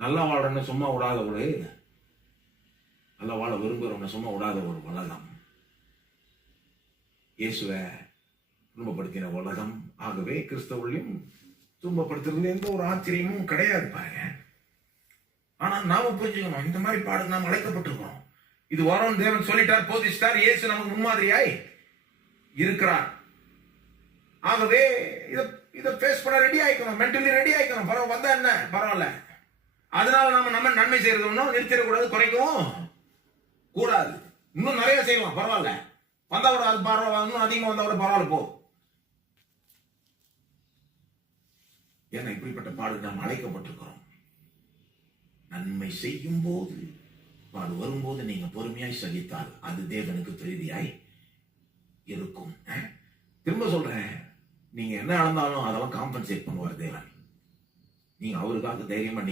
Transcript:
நல்லா வாழ்றன்னு சும்மா விடாத நல்லா வாழ விரும்புகிறவனை சும்மா விடாத ஒரு உலகம். இயேசுவை துன்பப்படுத்தின உலகம். ஆகவே கிறிஸ்தவர்களையும் துன்பப்படுத்துறது எந்த ஒரு ஆச்சரியமும் கிடையாது பாருங்க. ஆனா நாம புரிஞ்சுக்கணும், இந்த மாதிரி பாடு நாம் அழைக்கப்பட்டிருக்கோம். இது வரும் தேவன் சொல்லிட்டார், போதிச்சிட்டார். இயேசு நமக்கு முன்மாதிரியாய் இருக்கிறார். ஆகவே இதை ஃபேஸ் பண்ண ரெடி ஆயிக்கணும், மென்டலி ரெடி ஆயிக்கணும். பரவாயில்ல, வந்தா என்ன பரவாயில்ல. அதனால நம்ம நன்மை செய்யறது ஒன்றும் நிறுத்திடக்கூடாது, குறைக்கவும் கூடாது. இன்னும் நிறைய செய்யலாம், பரவாயில்ல. வந்தா கூட அது பரவாயில்ல, இன்னும் அதிகமாக வந்தா கூட பரவாயில்ல போ. ஏன்னா இப்படிப்பட்ட பாடு நாம் அழைக்கப்பட்டிருக்கிறோம். நன்மை செய்யும் போது பாடு வரும்போது நீங்க பொறுமையாய் சகித்தால் அது தேவனுக்கு பிரீதியாய் இருக்கும். திரும்ப சொல்றேன், நீங்க என்ன இழந்தாலும் அதெல்லாம் காம்பன்சேட் பண்ணுவார் தேவன். நீங்க அவருக்காக தைரியமா